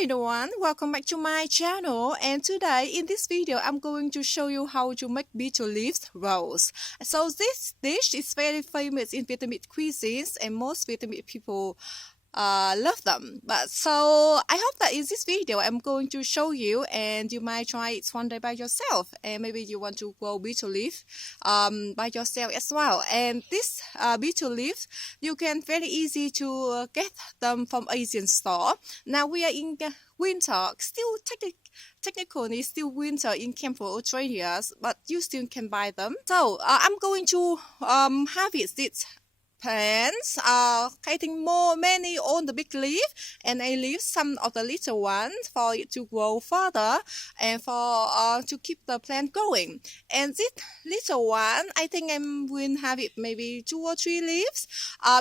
everyone, welcome back to my channel, and today in this video I'm going to show you how to make betel leaves rolls. So this dish is very famous in Vietnamese cuisines and most Vietnamese people love them. But so I hope that in this video I'm going to show you and you might try it one day by yourself, and maybe you want to grow betel leaf by yourself as well. And this betel leaf you can very easy to get them from Asian store. Now we are in winter, still technically still winter in Cambodia, Australia, but you still can buy them. So I'm going to harvest it plants getting many on the big leaf, and I leave some of the little ones for it to grow further and for to keep the plant going. And this little one, I think I will have it maybe 2 or 3 leaves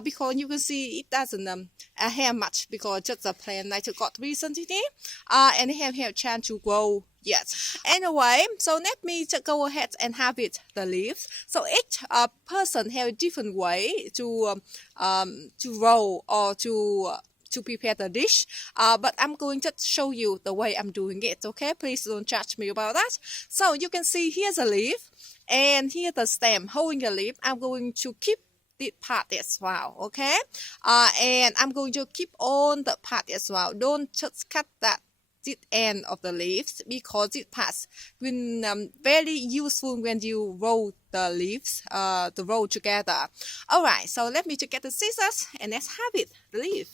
because you can see it doesn't have much because just the plant I got recently and it have a chance to grow. Yes. Anyway, so let me just go ahead and harvest the leaves. So each person have a different way to roll or to prepare the dish. But I'm going to show you the way I'm doing it. Okay, please don't judge me about that. So you can see here's a leaf, and here's the stem holding the leaf. I'm going to keep this part as well. Okay, and I'm going to keep on the part as well. Don't just cut that this end of the leaves because it parts will very useful when you roll the leaves the roll together. All right, so let me to get the scissors and let's harvest the leaf.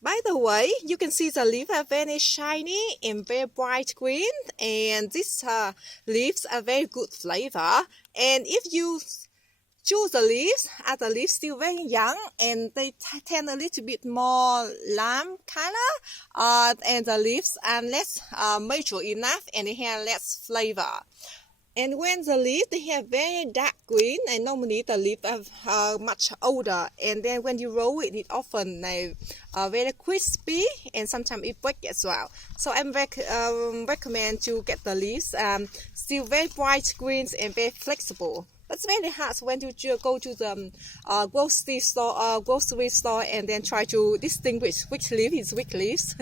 By the way, you can see the leaves are very shiny and very bright green, and these leaves are very good flavor. And if you choose the leaves, as the leaves still very young and they tend a little bit more lime color, and the leaves are less mature enough and they have less flavor. And when the leaves they have very dark green, and normally the leaves are much older, and then when you roll it, it often very crispy and sometimes it breaks as well. So I recommend to get the leaves still very bright greens and very flexible. But it's very hard when you go to the grocery store and then try to distinguish which leaf is which leaves.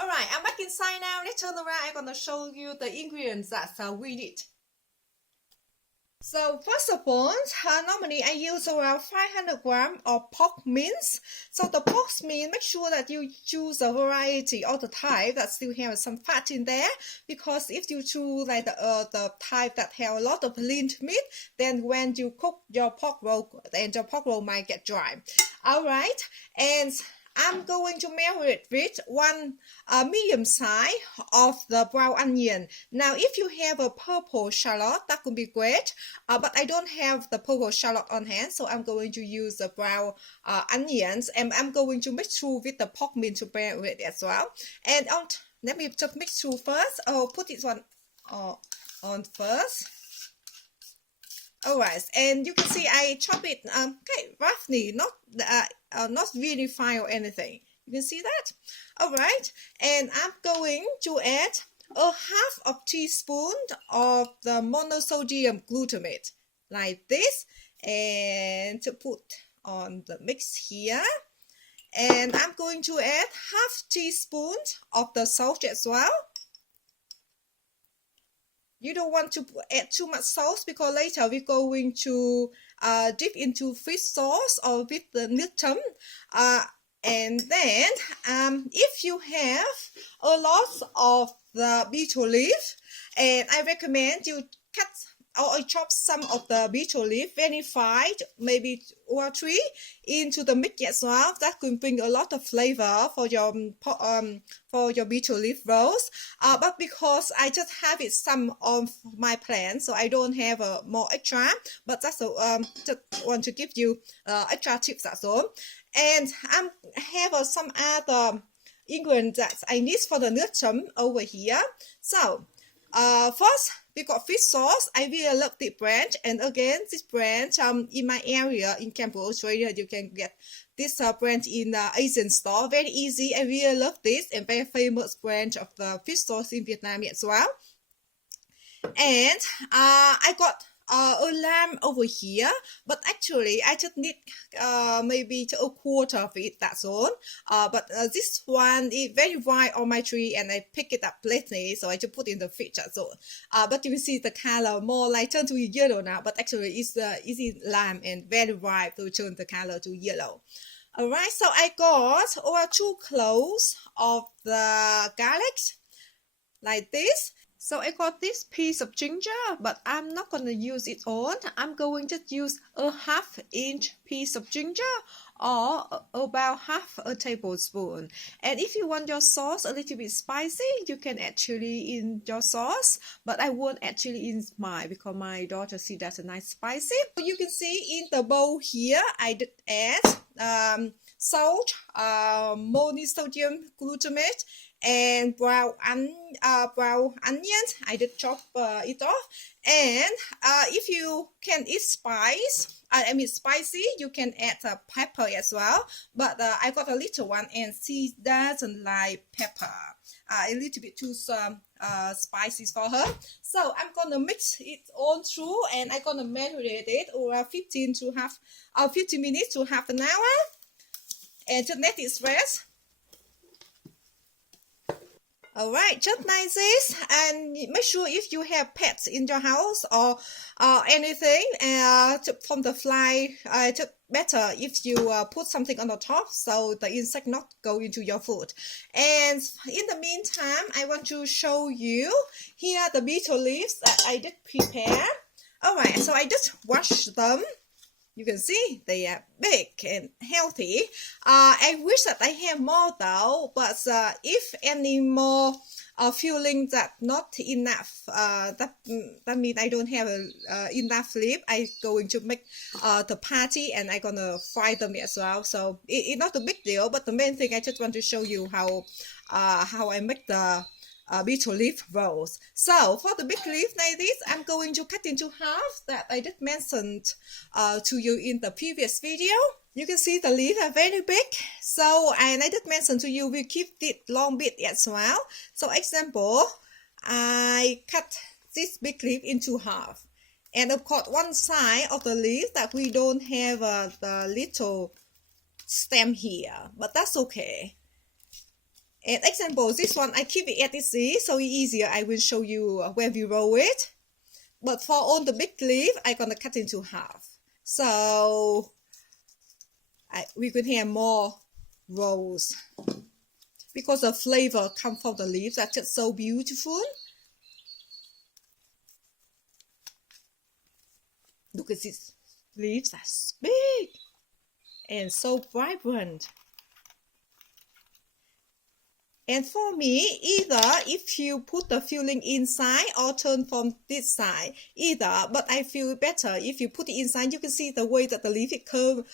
Alright, I'm back inside now. Let's turn around. I'm going to show you the ingredients that we need. So first of all, normally I use around 500 grams of pork mince. So the pork mince, make sure that you choose a variety or the type that still have some fat in there, because if you choose like the type that have a lot of lean meat, then when you cook your pork roll, then your pork roll might get dry. Alright, and I'm going to marinate with one medium size of the brown onion. Now, if you have a purple shallot, that could be great. But I don't have the purple shallot on hand, so I'm going to use the brown onions, and I'm going to mix through with the pork mince to marinate as well. And let me just mix through first. I'll put this one on first. Alright, and you can see I chop it roughly, not really fine or anything. You can see that. Alright, and I'm going to add a half of teaspoon of the monosodium glutamate like this, and to put on the mix here. And I'm going to add half teaspoon of the salt as well. You don't want to add too much sauce because later we're going to dip into fish sauce or with the nuttum. And then if you have a lot of the betel leaf, and I recommend you cut or chop some of the betel leaf very fine, maybe 2 or 3 into the mix as well. That could bring a lot of flavor for your betel leaf rolls. But because I just have it some of my plants, so I don't have more extra. But that's just want to give you extra tips, that's all. And I have some other ingredients that I need for the nuttum over here. So first, we got fish sauce. I really love this brand, and again, this brand in my area in Cambodia, Australia, you can get this brand in Asian store. Very easy. I really love this, and very famous brand of the fish sauce in Vietnam as well. And I got a lamb over here, but actually I just need maybe a quarter of it, that's all. But this one is very white on my tree, and I pick it up lately, so I just put in the fridge, that's all. But you can see the color more like turn to yellow now, but actually it's lamb and very white to turn the color to yellow. Alright, so I got over 2 cloves of the garlic like this. So I got this piece of ginger, but I'm not going to use it all. I'm going to use a ½ inch piece of ginger, or about half a tablespoon. And if you want your sauce a little bit spicy, you can actually in your sauce, but I won't actually in mine because my daughter see that's a nice spicy. So you can see in the bowl here, I did add salt, monosodium glutamate, and brown onions. I did chop it off. And if you can eat spicy, you can add pepper as well. But I got a little one, and she doesn't like pepper. A little bit too spicy for her. So I'm gonna mix it on through, and I'm gonna marinate it over 15 minutes to half an hour, and just let it rest. Alright, just like this, and make sure if you have pets in your house or anything from the fly, just better if you put something on the top so the insect not go into your food. And in the meantime, I want to show you here the betel leaves that I did prepare. Alright, so I just wash them. You can see they are big and healthy. I wish that I have more though, but if any more feeling that not enough, that means I don't have enough leaf, I'm going to make the patty, and I'm gonna fry them as well. So it's not a big deal, but the main thing I just want to show you how I make the betel leaf rolls. So for the big leaf like this, I'm going to cut into half that I did mention to you in the previous video. You can see the leaves are very big. So, and I did mention to you, we keep it long bit as well. So example, I cut this big leaf into half. And of course, one side of the leaf that we don't have the little stem here, but that's okay. And example, this one I keep it at this so it's easier. I will show you when we roll it. But for all the big leaf, I'm gonna cut into half. So we could have more rolls because the flavor comes from the leaves. That's just so beautiful. Look at these leaves, that's big and so vibrant. And for me, either if you put the filling inside or turn from this side, either, but I feel better if you put it inside. You can see the way that the leaf curve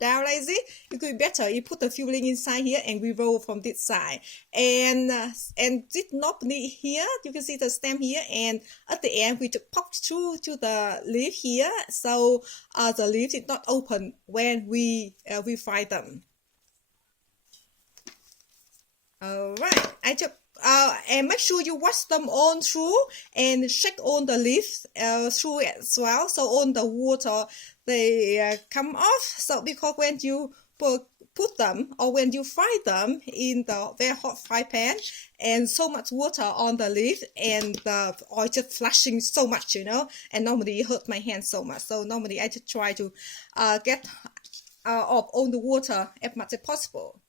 down like this. It could be better you put the filling inside here and we roll from this side. And this knob here, you can see the stem here, and at the end we just pop through to the leaf here, so the leaf is not open when we fry them. Alright, I just and make sure you wash them on through and shake on the leaves through as well, so on the water they come off. So because when you put them or when you fry them in the very hot fry pan and so much water on the leaf and the oil just flashing so much, you know, and normally it hurt my hand so much. So normally I just try to get off all the water as much as possible.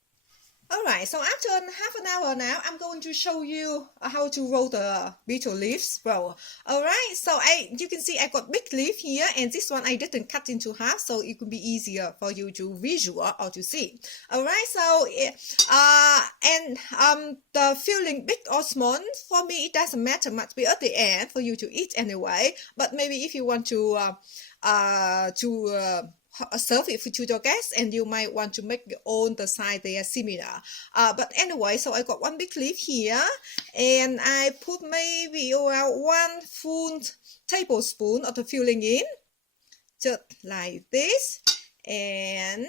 Alright, so after half an hour now, I'm going to show you how to roll the betel leaves roll. Alright, so you can see I got big leaf here, and this one I didn't cut into half, so it could be easier for you to visual or to see. Alright, so the filling big or small, for me it doesn't matter much, but at the end for you to eat anyway. But maybe if you want to serve it to your guests, and you might want to make your own the size they are similar. But anyway, so I got one big leaf here, and I put maybe around 1 full tablespoon of the filling in, just like this, and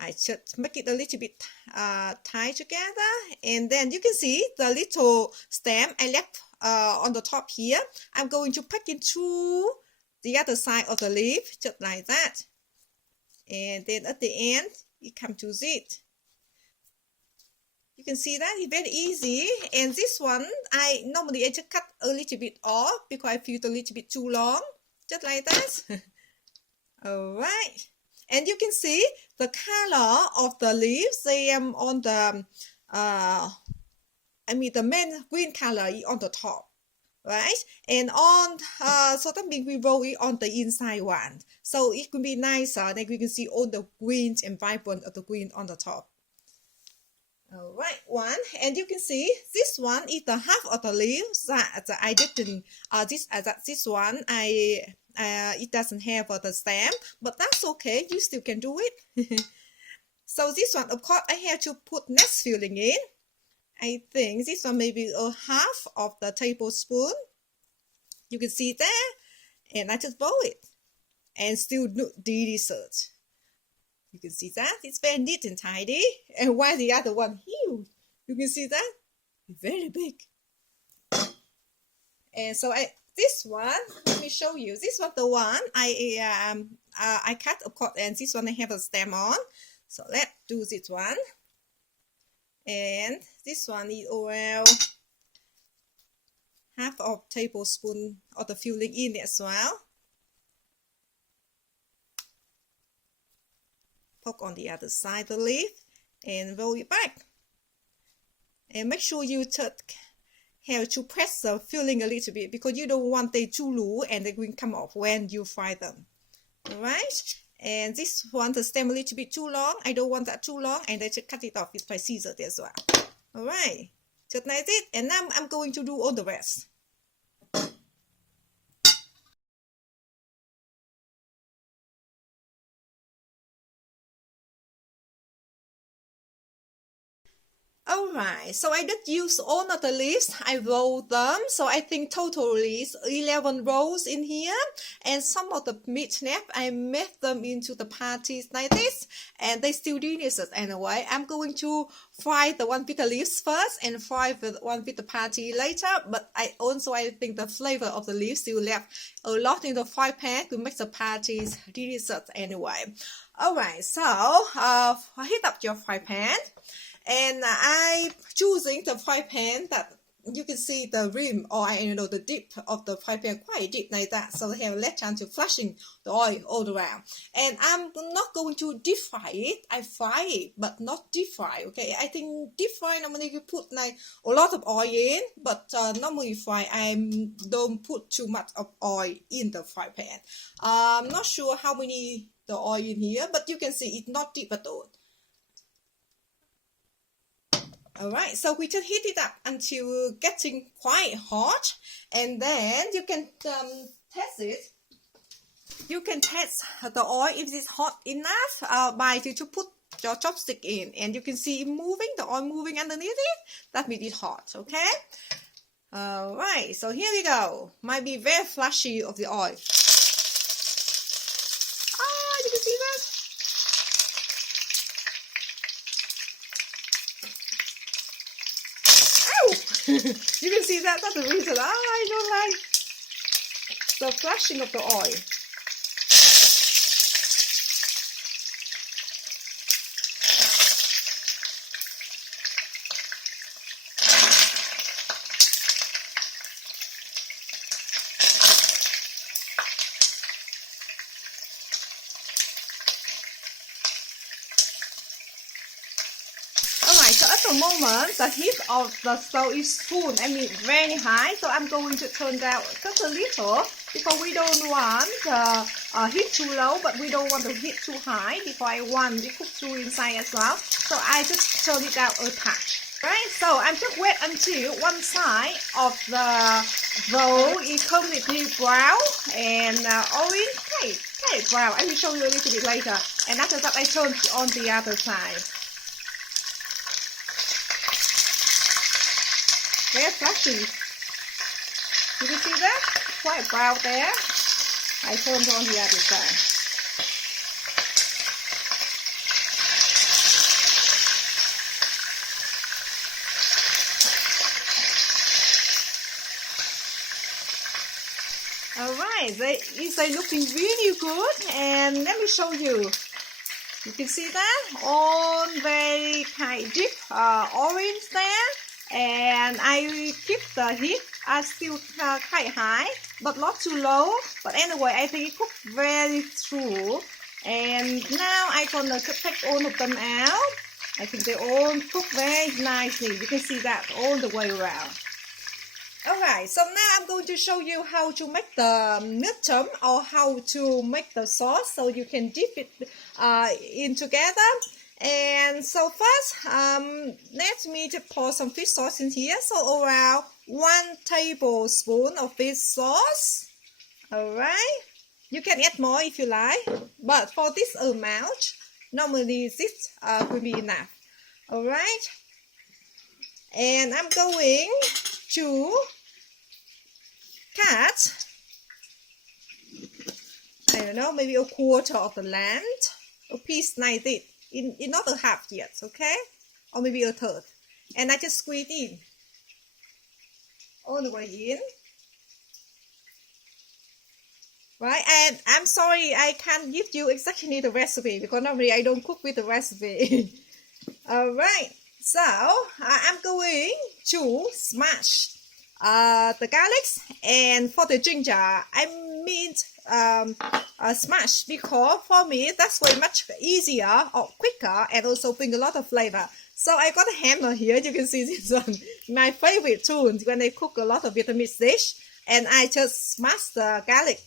I just make it a little bit tied together, and then you can see the little stem I left on the top here. I'm going to pack it through the other side of the leaf, just like that, and then at the end it comes to it. You can see that it's very easy. And this one, I just cut a little bit off because I feel it a little bit too long, just like that. All right. And you can see the color of the leaves. They am on the, the main green color on the top, right? And on, so that means we roll it on the inside one. So it could be nicer. Then we can see all the greens and vibrant of the green on the top. All right, one, and you can see this one is the half of the leaves that I didn't. This one it doesn't have the stem, but that's okay. You still can do it. So this one, of course, I have to put next filling in. I think this one maybe a half of the tablespoon. You can see there, and I just roll it, and still look delicious. You can see that it's very neat and tidy. And while the other one huge, you can see that it's very big. And so this one, let me show you. This one, the one I cut, of course, and this one I have a stem on. So let's do this one. And this one is around half of tablespoon of the filling in as well. Poke on the other side of the leaf and roll it back. And make sure you have to press the filling a little bit because you don't want they too loose and they will come off when you fry them. Alright, and this one, the stem a little bit too long. I don't want that too long, and I just cut it off with my scissors as well. Alright, just like it, and now I'm going to do all the rest. Alright, so I did use all of the leaves. I rolled them, so I think totally 11 rolls in here. And some of the meat left, I made them into the patties like this, and they still delicious anyway. I'm going to fry the one with the leaves first and fry the one with the patty later. But I think the flavor of the leaves still left a lot in the fry pan to make the patties delicious anyway. Alright, so heat up your fry pan. And I'm choosing the fry pan that you can see the rim or the dip of the fry pan quite deep like that, so they have less chance of flushing the oil all around. And I'm not going to deep fry it. I fry it, but not deep fry. Okay, I think deep fry normally you put like a lot of oil in, but normally fry I don't put too much of oil in the fry pan. I'm not sure how many the oil in here, but you can see it's not deep at all. Alright, so we just heat it up until getting quite hot, and then you can test it. You can test the oil if it's hot enough by you to put your chopstick in, and you can see it moving, the oil moving underneath it. That means it's hot, okay? Alright, so here we go. Might be very flashy of the oil. Ah, you can see that? You can see that, that's the reason I don't like the flashing of the oil. So at the moment, the heat of the stove is full, very high. So I'm going to turn down just a little because we don't want heat too low, but we don't want the heat too high because I want it cook through inside as well. So I just turn it down a touch. Right, so I'm just wait until one side of the roll is completely brown and orange quite brown. I will show you a little bit later. And after that, I turn on the other side. Very flashy. You can see that? Quite brown there. I turn on the other side. Alright, they're looking really good, and let me show you. You can see that? All very kind of deep orange there, and I keep the heat still quite high, but not too low. But anyway, I think it cooked very through. And now I'm gonna take all of them out. I think they all cook very nicely. You can see that all the way around. Alright, so now I'm going to show you how to make the nước chấm, or how to make the sauce so you can dip it in together. And so first, let me just pour some fish sauce in here. So around 1 tablespoon of fish sauce. Alright, you can add more if you like, but for this amount, normally this will be enough. Alright, and I'm going to cut, I don't know, maybe a quarter of the length, a piece like this, in not a half yet, okay, or maybe a third, and I just squeeze in, all the way in, right? And I'm sorry, I can't give you exactly the recipe, because normally I don't cook with the recipe. Alright, so I'm going to smash the garlic, and for the ginger I mean smash, because for me that's way much easier or quicker, and also bring a lot of flavor. So I got a hammer here. You can see this one, my favorite tool when I cook a lot of Vietnamese dish, and I just smash the garlic.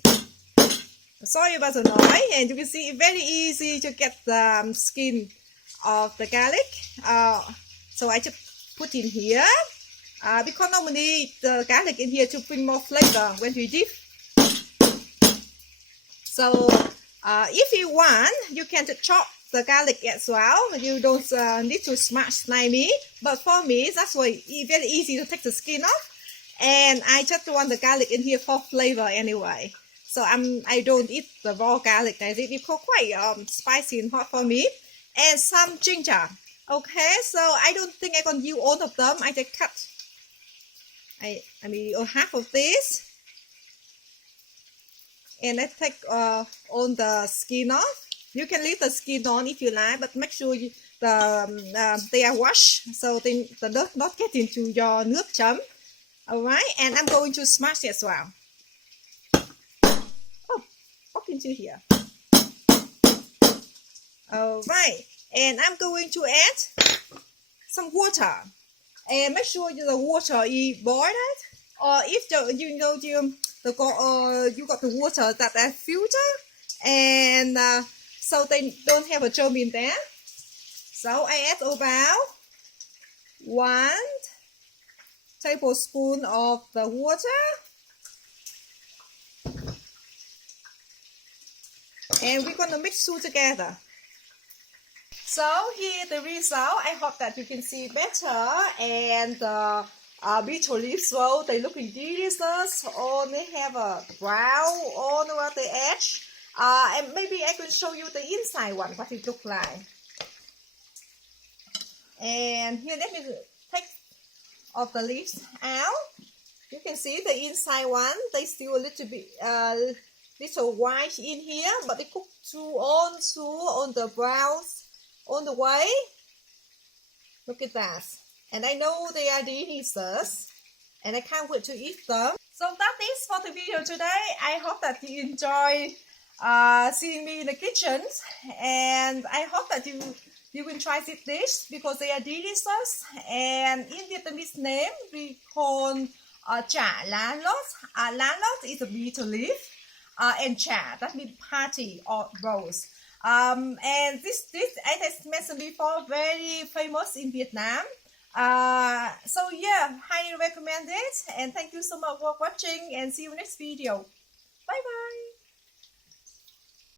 Sorry about the noise. And you can see it's very easy to get the skin of the garlic. So I just put in here, because normally the garlic in here to bring more flavor when we dip. So if you want, you can chop the garlic as well. You don't need to smash like me, but for me that's why it's very easy to take the skin off, and I just want the garlic in here for flavor anyway. So I don't eat the raw garlic like this. It's quite spicy and hot for me. And some ginger. Okay, so I don't think I can use all of them. I just cut I mean half of this, and I take all the skin off. You can leave the skin on if you like, but make sure they are washed, so they not get into your nước chấm. Alright, and I'm going to smash it as well. Oh, pop into here. Alright, and I'm going to add some water, and make sure the water is boiled, or if you got the water that are filtered, and so they don't have a germ in there. So I add about 1 tablespoon of the water, and we're gonna mix two together. So here the result. I hope that you can see better, and the betel leaves roll, they looking delicious. Only have a brown all over the edge, and maybe I can show you the inside one, what it look like. And here, let me take off the leaves out. You can see the inside one, they still a little bit little white in here, but they cook through on the browns on the way. Look at that. And I know they are delicious, and I can't wait to eat them. So that is for the video today. I hope that you enjoy seeing me in the kitchen, and I hope that you will try this dish because they are delicious. And in Vietnamese name we call chả lá lốt. Lá lốt is a betel leaf, and chả, that means party or rose. And this as I mentioned before, very famous in Vietnam. So yeah, highly recommend it, and thank you so much for watching, and see you next video. Bye bye.